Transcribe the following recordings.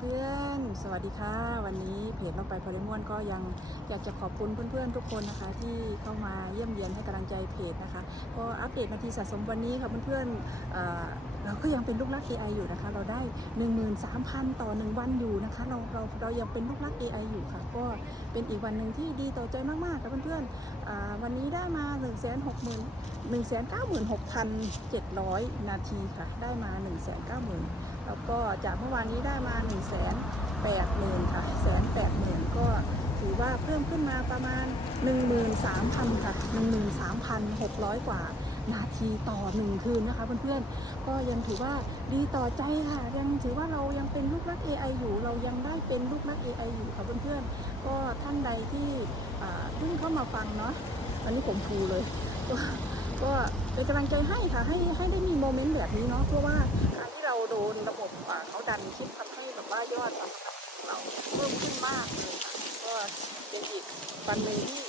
เพื่อนๆ สวัสดีค่ะ วันนี้เพจเราไปพอลิมวนก็ยังอยากจะขอบคุณเพื่อนๆ ทุกคนนะคะ ที่เข้ามาเยี่ยมเยียนให้กำลังใจเพจนะคะ ก็อัปเดตนาทีสะสมวันนี้ค่ะเพื่อนๆเเราก็ยังเป็นลูกรัก AI อยู่นะคะ เราได้ 13,000 ต่อ 1 วันอยู่นะคะ เราเราเรายังเป็นลูกรัก AI อยู่ค่ะ ก็เป็นอีกวันหนึ่งที่ดีต่อใจมากๆค่ะเพื่อนๆวันนี้ได้มา 1 6 0 0 0 1 96,700 นาทีค่ะ ได้มา 1 9 0 0 0 0 แล้วก็จากเมื่อวานนี้ได้มา1 8 0 0 0 0ค่ะแสนแปดหมื่นก็ถือว่าเพิ่มขึ้นมาประมาณ 13,000ค่ะ13,600 กว่านาทีต่อหนึ่งคืนนะคะเพื่อนๆ ก็ยังถือว่าดีต่อใจค่ะ ยังถือว่าเรายังเป็นลูกรัก AI อยู่ เรายังได้เป็นลูกรัก AI อยู่ค่ะเพื่อนๆ ก็ท่านใดที่เพิ่งเข้ามาฟังเนาะวันนี้ผมฟูเลย ก็เป็นกำลังใจให้ค่ะ ให้ให้ได้มีโมเมนต์แบบนี้เนาะ เพราะว่าการ เราโดนระบบอ่าเขาดันคลิปทำให้แบบว่ายอดสไครต์ของเราเพิ่มขึ้นมากเลยค่ะก็เป็นอีกวันหนึ่งที่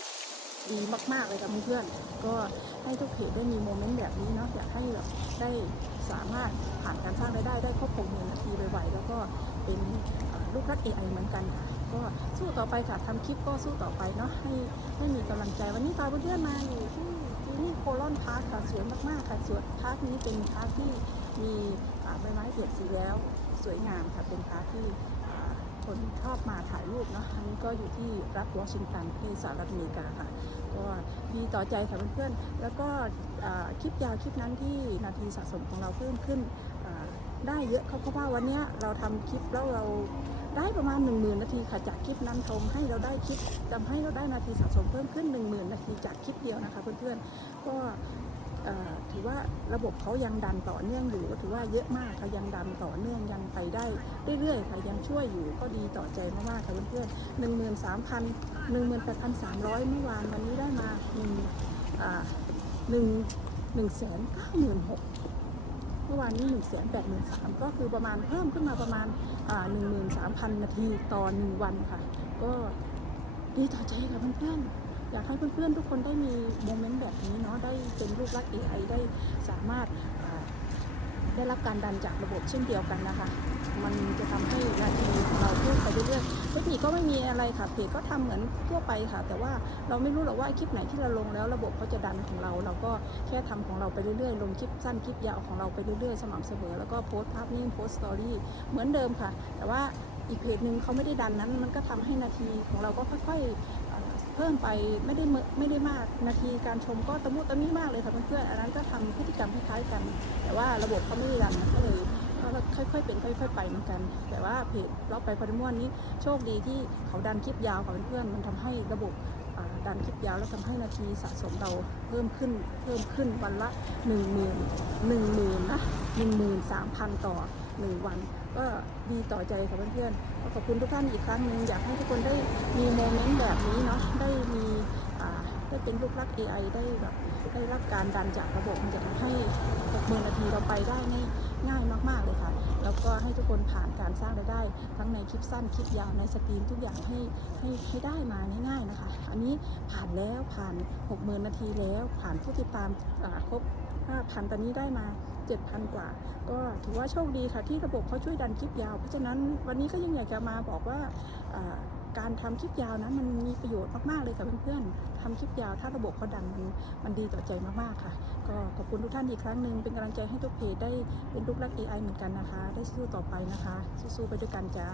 ดีมากๆเลยค่ะเพื่อนๆก็ให้ทุกเพจได้มีโมเมนต์แบบนี้เนาะอยากให้แบบได้สามารถผ่านการสร้างรายได้ได้ครบหกหมื่นนาทีไวๆแล้วก็เป็นลูกรัก AI เหมือนกันค่ะก็สู้ต่อไปค่ะทำคลิปก็สู้ต่อไปเนาะให้ให้มีกำลังใจวันนี้พาเพื่อนๆมาอยู่ที่ที่นี่โคลอนพาร์คค่ะสวยมากๆค่ะสวนพาร์คนี้เป็นพาร์คที่มี ใบไม้เปลี่ยนสีแล้วสวยงามค่ะเป็นพาร์ที่คนชอบมาถ่ายรูปเนาะอันนี้ก็อยู่ที่รัฐวอชิงตันที่สหรัฐอเมริกาค่ะ ก็ดีต่อใจค่ะเพื่อนๆ แล้วก็คลิปยาวคลิปนั้นที่นาทีสะสมของเราเพิ่มขึ้นได้เยอะเขาเพราะว่าวันนี้เราทำคลิปแล้วเราได้ประมาณ 1 0,000 นาทีค่ะจากคลิปนั้นทำให้เราได้คลิปทำให้เราได้นาทีสะสมเพิ่มขึ้น 1 0,000 นาทีจากคลิปเดียวนะคะเพื่อนๆ ก็เอ่อ ถือว่าระบบเขายังดันต่อเนื่องอยู่ถือว่าเยอะมากค่ะยังดันต่อเนื่องยังไปได้เรื่อยๆค่ะยังช่วยอยู่ก็ดีต่อใจมากๆค่ะเพื่อนๆหนึ่งหมื่นสามพันหนึ่งหมื่นแปดพันสามร้อยเมื่อวานวันนี้ได้มาหนึ่งหนึ่งหนึ่งแสนเก้าหมื่นหกเมื่อวานนี้หนึ่งแสนแปดหมื่นสามก็คือประมาณเพิ่มขึ้นมาประมาณหนึ่งหมื่นสามพันนาทีต่อหนึ่งวันค่ะ ก็ดีต่อใจค่ะเพื่อนๆอยากให้เพื่อนๆทุกคนได้มีโมเมนต์แบบนี้เนาะได้เป็นลูกรัก AI ได้สามารถได้รับการดันจากระบบเช่นเดียวกันนะคะ มันจะทำให้นาทีเราเพิ่มไปเรื่อยๆ เทคนิคก็ไม่มีอะไรค่ะ เพจก็ทำเหมือนทั่วไปค่ะ แต่ว่าเราไม่รู้หรอกว่าไอ้คลิปไหนที่เราลงแล้วระบบเขาจะดันของเรา เราก็แค่ทำของเราไปเรื่อยๆ ลงคลิปสั้นคลิปยาวของเราไปเรื่อยๆ สม่ำเสมอ แล้วก็โพสต์ภาพนิ่งโพสต์สตอรี่เหมือนเดิมค่ะ แต่ว่าอีกเพจหนึ่งเขาไม่ได้ดันนั้น มันก็ทำให้นาทีของเราก็ค่อยๆ เพิ่มไปไม่ได้ไม่ได้มากนาทีการชมก็ตะมุตะมิมากเลยค่ะเพื่อนๆอันนั้นก็ทำพฤติกรรมคล้ายๆกัน แต่ว่าระบบเขาไม่ได้ดันก็เลยก็ค่อย ๆ เป็นค่อย ๆ ไปเหมือนกัน แต่ว่าเพจเราไปพอดม่วนนี้โชคดีที่เขาดันคลิปยาวค่ะเพื่อนๆมันทำให้ระบบดันคลิปยาวแล้วทำให้นาทีสะสมเราเพิ่มขึ้นเพิ่มขึ้นวันละหนึ่งหมื่นหนึ่งหมื่นนะหนึ่งหมื่นสามพันต่อ หนึ่งวัน ก็ดีต่อใจค่ะเพื่อนๆก็ขอบคุณทุกท่านอีกครั้งหนึ่งอยากให้ทุกคนได้มีโมเมนต์แบบนี้เนาะได้มีได้เป็นลูกรัก AI ได้แบบได้รับการดันจากระบบมันจะทำให้หกหมื่นนาทีเราไปได้ง่าย ง่ายมากๆเลยค่ะ แล้วก็ให้ทุกคนผ่านการสร้างรายได้ ทั้งในคลิปสั้นคลิปยาวในสตรีมทุกอย่างให้ให้ให้ได้มาง่ายๆนะคะ อันนี้ผ่านแล้วผ่าน 6 0,000 นาทีแล้ว ผ่านผู้ติดตามครบ5,000ตอนนี้ได้มา 7,000 กว่า ก็ถือว่าโชคดีค่ะที่ระบบเขาช่วยดันคลิปยาว เพราะฉะนั้นวันนี้ก็ยังอยากจะมาบอกว่าการทำคลิปยาวนั้นมันมีประโยชน์มากๆเลยกับเพื่อนๆทำคลิปยาวถ้าระบบเขาดันมันมันดีต่อใจมากๆค่ะ ก็ คุณทุกท่านอีกครั้งหนึ่งเป็นกำลังใจให้ทุกเพจได้เป็นลูกรัก AI เหมือนกันนะคะ ได้สู้ต่อไปนะคะ สู้ๆไปด้วยกันจ้า